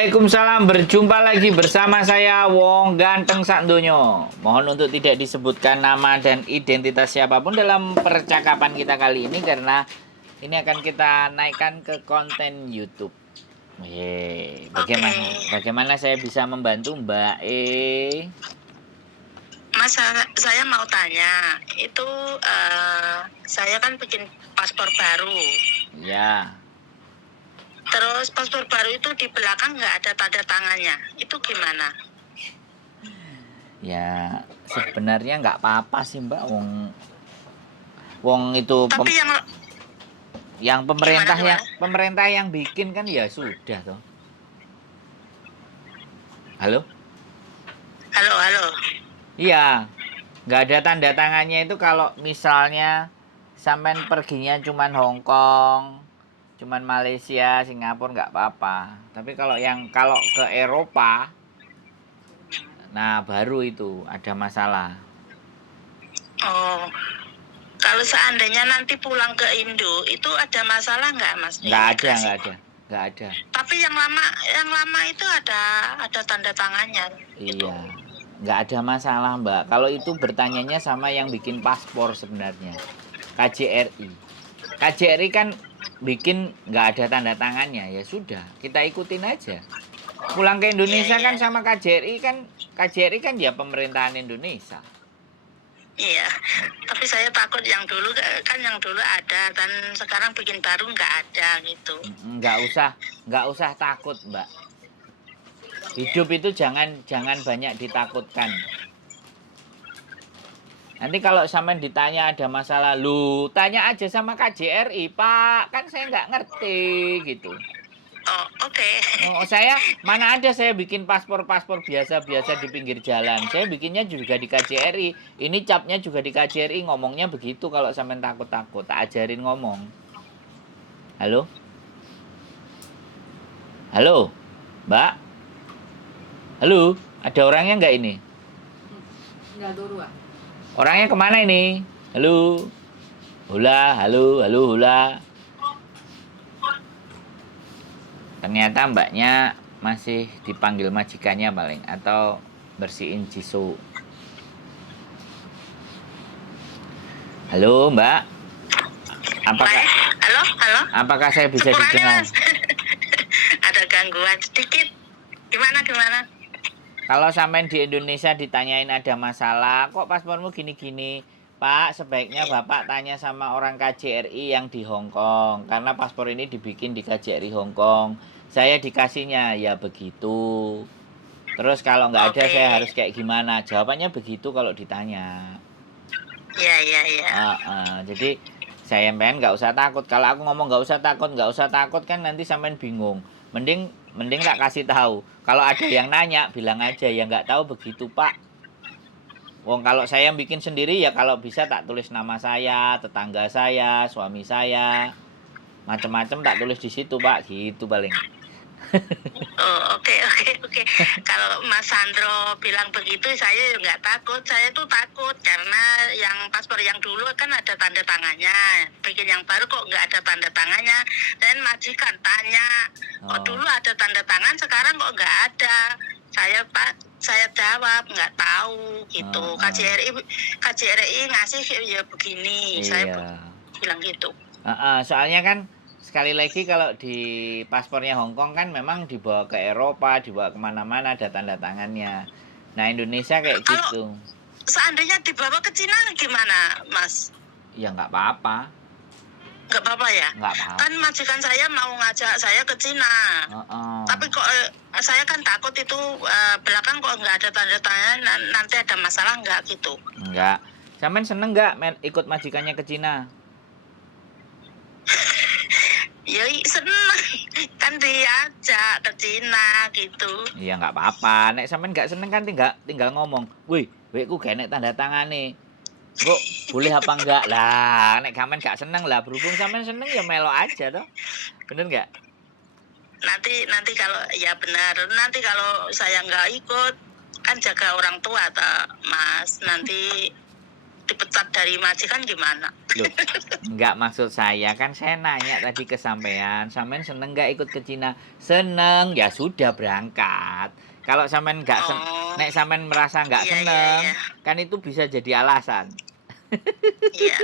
Waalaikumsalam, berjumpa lagi bersama saya Wong Ganteng Sakdonyo. Mohon untuk tidak disebutkan nama dan identitas siapapun dalam percakapan kita kali ini karena ini akan kita naikkan ke konten YouTube. Bagaimana saya bisa membantu Mbak E? Mas, saya mau tanya, itu saya kan bikin paspor baru. Ya. Terus paspor baru itu di belakang nggak ada tanda tangannya, itu gimana? Ya, sebenarnya nggak apa-apa sih Mbak, Wong itu. Tapi yang pemerintah yang bikin kan ya sudah toh. Halo? Halo. Iya, nggak ada tanda tangannya itu kalau misalnya sampean perginya cuman Hong Kong, cuman Malaysia, Singapura nggak apa-apa. Tapi kalau ke Eropa, nah baru itu ada masalah. Oh, kalau seandainya nanti pulang ke Indo, itu ada masalah nggak, Mas? Nggak ada. Tapi yang lama itu ada tanda tangannya. Iya. Nggak ada masalah Mbak. Kalau itu bertanyanya sama yang bikin paspor sebenarnya. KJRI kan bikin nggak ada tanda tangannya. Ya sudah, kita ikutin aja. Pulang ke Indonesia kan sama KJRI kan ya pemerintahan Indonesia. Iya, tapi saya takut yang dulu ada dan sekarang bikin baru nggak ada gitu. Nggak usah takut Mbak. Hidup itu jangan banyak ditakutkan. Nanti kalau sampean ditanya ada masalah, lu tanya aja sama KJRI, Pak. Kan saya nggak ngerti gitu. Oh, oke. Oh, saya mana ada saya bikin paspor biasa di pinggir jalan. Saya bikinnya juga di KJRI. Ini capnya juga di KJRI, ngomongnya begitu kalau sampean takut-takut. Tak ajarin ngomong. Halo? Halo? Mbak? Halo, ada orangnya nggak ini? Nggak dulu. Orangnya kemana ini? Halo? Halo, hula. Ternyata mbaknya masih dipanggil majikannya paling, atau bersihin jisoo. Halo mbak? Halo? Apakah saya bisa didengar? Ada gangguan sedikit. Gimana? Kalau sampean di Indonesia ditanyain ada masalah, kok paspormu gini-gini? Pak, sebaiknya Bapak tanya sama orang KJRI yang di Hong Kong. Karena paspor ini dibikin di KJRI Hong Kong. Saya dikasihnya, ya begitu. Terus kalau nggak ada, saya harus kayak gimana? Jawabannya begitu kalau ditanya. Iya. Jadi, saya pengen nggak usah takut. Kalau aku ngomong nggak usah takut kan nanti sampean bingung. Mending tak kasih tahu. Kalau ada yang nanya, bilang aja ya nggak tahu begitu Pak. Wong kalau saya bikin sendiri ya kalau bisa tak tulis nama saya, tetangga saya, suami saya, macam-macam tak tulis di situ Pak, gitu paling. Oh, oke. Kalau Mas Sandro bilang begitu, saya nggak takut. Saya tuh takut karena yang paspor yang dulu kan ada tanda tangannya. Bikin yang baru kok nggak ada tanda tangannya. Dan majikan tanya, kok dulu ada tanda tangan, sekarang kok nggak ada. Saya jawab nggak tahu gitu. KJRI ngasih ya begini. Iya. Saya bilang gitu. Soalnya kan sekali lagi kalau di paspornya Hong Kong kan memang dibawa ke Eropa, dibawa kemana-mana ada tanda tangannya. Nah Indonesia kayak gitu. Seandainya dibawa ke Cina gimana, Mas? Ya nggak apa-apa. Nggak apa-apa ya? Nggak apa-apa. Kan majikan saya mau ngajak saya ke Cina. Tapi kok saya kan takut itu belakang kok nggak ada tanda tangan, nanti ada masalah nggak gitu? Nggak. Sampean seneng nggak ikut majikannya ke Cina? Ya seneng, kan diajak ke Cina gitu. Iya nggak apa-apa. Nek sampean nggak seneng kan tinggal ngomong, wih, wekku gak nek tanda tangan nih. Kok boleh apa enggak lah? Nek sampean gak seneng lah, berhubung sampean seneng ya melo aja toh. Bener nggak? Nanti kalau ya benar. Nanti kalau saya nggak ikut, kan jaga orang tua toh, Mas. Nanti dipecat dari majikan gimana? Loh, nggak maksud saya, kan saya nanya tadi ke sampean seneng nggak ikut ke Cina? Seneng, ya sudah berangkat. Kalau sampean nggak Oh, nek sampean merasa nggak iya, iya, seneng, iya. kan itu bisa jadi alasan. Iya.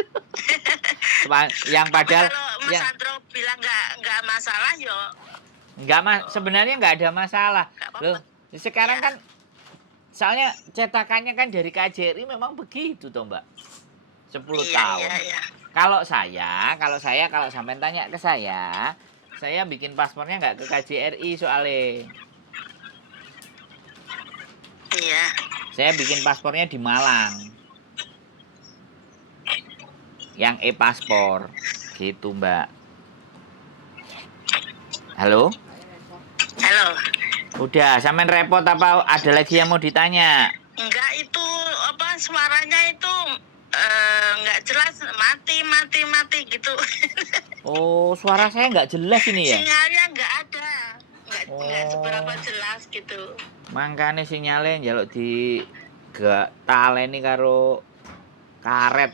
Yang Tapi padahal kalau Mas yang Sandro bilang nggak masalah, yo sebenarnya nggak ada masalah. nggak Loh, apa-apa. sekarang Iya. kan soalnya cetakannya kan dari KJRI memang begitu toh, Mbak. 10 Iya, tahun. iya, iya. Kalau sampean tanya ke saya bikin paspornya nggak ke KJRI soalnya. Iya. Saya bikin paspornya di Malang. Yang e-paspor. Gitu, Mbak. Halo? Halo. Udah, sampean repot apa ada lagi yang mau ditanya? Enggak, itu apa suaranya itu nggak jelas, mati gitu. Oh, suara saya nggak jelas ini ya? Sinyalnya nggak ada, nggak Oh. seberapa jelas gitu. Mangkane sinyale njaluk di gak taleni karo karet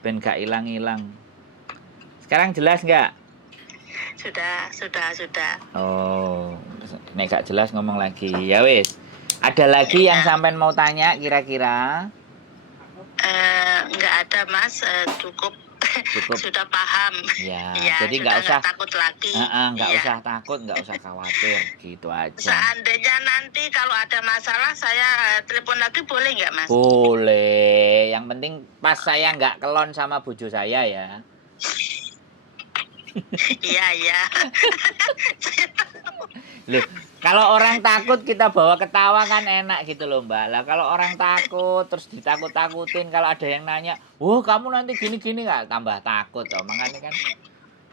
ben gak ilang-ilang. Sekarang jelas nggak? Sudah. Oh, nek gak jelas ngomong lagi. Ya wis. Ada lagi yang sampean mau tanya kira-kira? Nggak ada Mas, cukup. Sudah paham. Ya, Ya, jadi sudah nggak usah takut lagi. nggak Iya. usah takut, nggak usah khawatir, gitu aja. Seandainya nanti kalau ada masalah saya telepon lagi boleh nggak Mas? Boleh. Yang penting pas saya nggak kelon sama bojo saya ya. Iya. Loh, kalau orang takut kita bawa ketawa kan enak gitu loh, Mbak. Lah kalau orang takut terus ditakut-takutin, kalau ada yang nanya, "Wah, kamu nanti gini-gini nggak?" Tambah takut toh. Makanya kan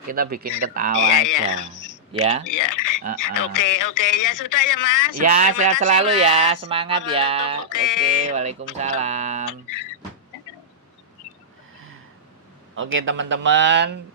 kita bikin ketawa Iya, aja. Ya. Iya. Heeh. Oke, ya sudah ya Mas. Ya, Terima sehat kasih, selalu ya. Mas. Semangat ya. Oke. Oke, Waalaikumsalam. Oke, teman-teman.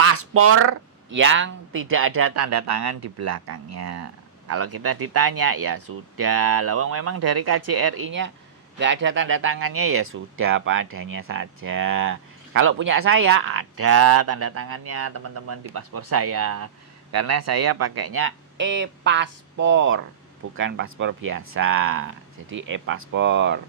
Paspor yang tidak ada tanda tangan di belakangnya. Kalau kita ditanya, ya sudah. Lawang memang dari KJRI-nya nggak ada tanda tangannya, ya sudah apa adanya saja. Kalau punya saya, ada tanda tangannya teman-teman di paspor saya. Karena saya pakainya e-paspor, bukan paspor biasa. Jadi e-paspor.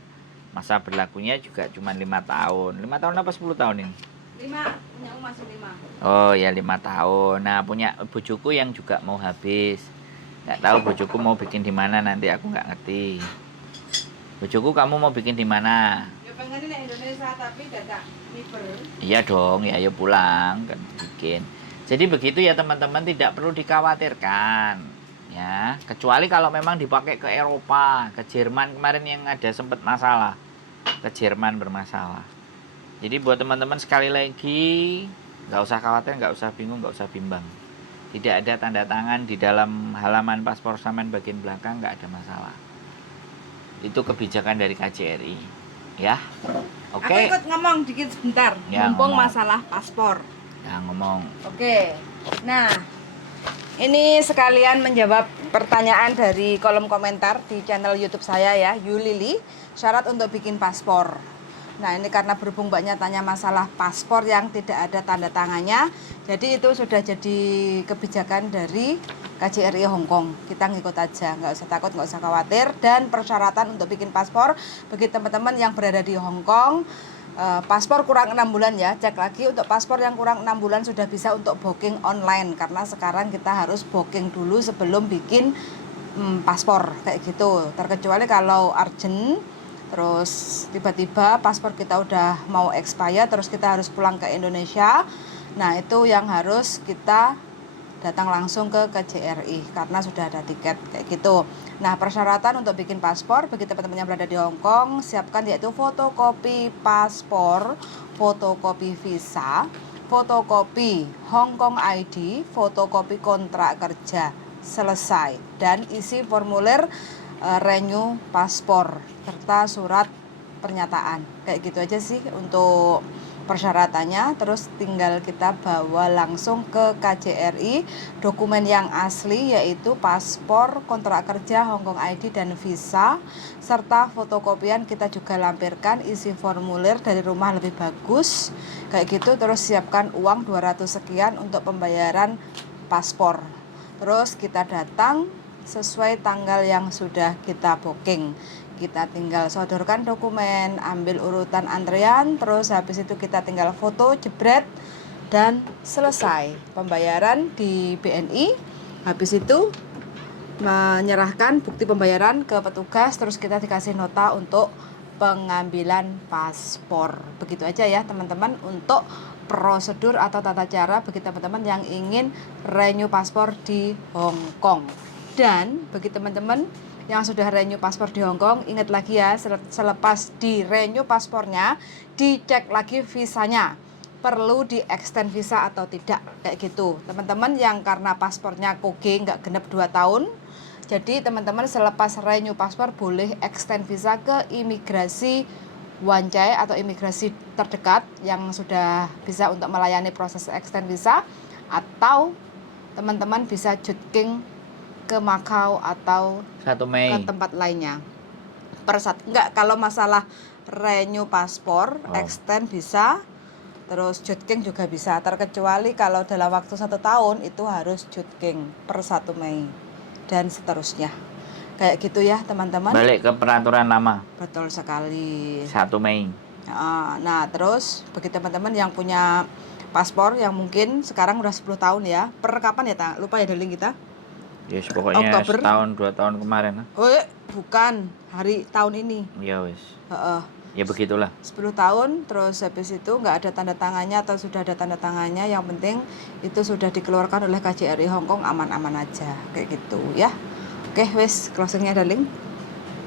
Masa berlakunya juga cuma 5 tahun. 5 tahun apa 10 tahun ini? 5, punya masih 5. Oh ya 5 tahun. Nah punya bojoku yang juga mau habis. Nggak tahu bojoku mau bikin di mana nanti, aku nggak ngerti. Bojoku kamu mau bikin di mana? Ya pengen di Indonesia tapi dadak miber. Iya dong, ya ayo pulang kan bikin. Jadi begitu ya teman-teman, tidak perlu dikhawatirkan. Ya, kecuali kalau memang dipakai ke Eropa, ke Jerman kemarin yang ada sempat masalah. Ke Jerman bermasalah. Jadi buat teman-teman sekali lagi, nggak usah khawatir, nggak usah bingung, nggak usah bimbang. Tidak ada tanda tangan di dalam halaman paspor sampean bagian belakang, nggak ada masalah. Itu kebijakan dari KJRI, ya. Oke. Aku ikut ngomong dikit sebentar, Ya, mumpung ngomong. masalah paspor. Nah, ngomong. Oke. Nah, ini sekalian menjawab pertanyaan dari kolom komentar di channel YouTube saya ya, Yulili, syarat untuk bikin paspor. Nah, ini karena berhubung banyak tanya masalah paspor yang tidak ada tanda tangannya, jadi itu sudah jadi kebijakan dari KJRI Hong Kong. Kita ngikut aja, nggak usah takut, nggak usah khawatir. Dan persyaratan untuk bikin paspor bagi teman-teman yang berada di Hong Kong, paspor kurang 6 bulan ya, cek lagi. Untuk paspor yang kurang 6 bulan sudah bisa untuk booking online, karena sekarang kita harus booking dulu sebelum bikin paspor kayak gitu. Terkecuali kalau urgent, terus tiba-tiba paspor kita udah mau expire, terus kita harus pulang ke Indonesia. Nah, itu yang harus kita datang langsung ke KJRI karena sudah ada tiket kayak gitu. Nah, persyaratan untuk bikin paspor bagi teman-teman yang berada di Hong Kong, siapkan yaitu fotokopi paspor, fotokopi visa, fotokopi Hong Kong ID, fotokopi kontrak kerja selesai, dan isi formulir renew paspor serta surat pernyataan. Kayak gitu aja sih untuk persyaratannya, terus tinggal kita bawa langsung ke KJRI dokumen yang asli, yaitu paspor, kontrak kerja, Hongkong ID, dan visa, serta fotokopian kita juga lampirkan, isi formulir dari rumah lebih bagus kayak gitu. Terus siapkan uang 200 sekian untuk pembayaran paspor. Terus kita datang sesuai tanggal yang sudah kita booking. Kita tinggal sodorkan dokumen, ambil urutan antrean, terus habis itu kita tinggal foto, jebret, dan selesai pembayaran di BNI. Habis itu menyerahkan bukti pembayaran ke petugas, terus kita dikasih nota untuk pengambilan paspor. Begitu aja ya teman-teman untuk prosedur atau tata cara bagi teman-teman yang ingin renew paspor di Hong Kong. Dan bagi teman-teman yang sudah renew paspor di Hong Kong, ingat lagi ya, selepas di renew paspornya, dicek lagi visanya, perlu di extend visa atau tidak, kayak gitu. Teman-teman yang karena paspornya koge nggak genep 2 tahun, jadi teman-teman selepas renew paspor boleh extend visa ke imigrasi Wan Chai atau imigrasi terdekat yang sudah bisa untuk melayani proses extend visa, atau teman-teman bisa jutking ke Macau atau 1 Mei. ke tempat lainnya. Enggak, kalau masalah renew paspor, extend bisa, terus jutking juga bisa, terkecuali kalau dalam waktu 1 tahun itu harus jutking per 1 Mei dan seterusnya. Kayak gitu ya teman-teman. Balik ke peraturan lama. Betul sekali. 1 Mei. Nah, terus bagi teman-teman yang punya paspor yang mungkin sekarang udah 10 tahun ya, per kapan ya, Ta? Lupa ya darling kita. Yes, pokoknya Oktober. setahun 2 tahun kemarin. Oh, bukan, hari tahun ini. Ya wis. Ya begitulah. 10 tahun, terus habis itu nggak ada tanda tangannya atau sudah ada tanda tangannya, yang penting itu sudah dikeluarkan oleh KJRI Hong Kong, aman-aman aja, kayak gitu ya. Oke, wes closingnya darling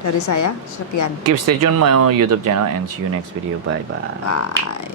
dari saya, sekian. Keep stay tune my YouTube channel and see you next video. Bye bye. Bye.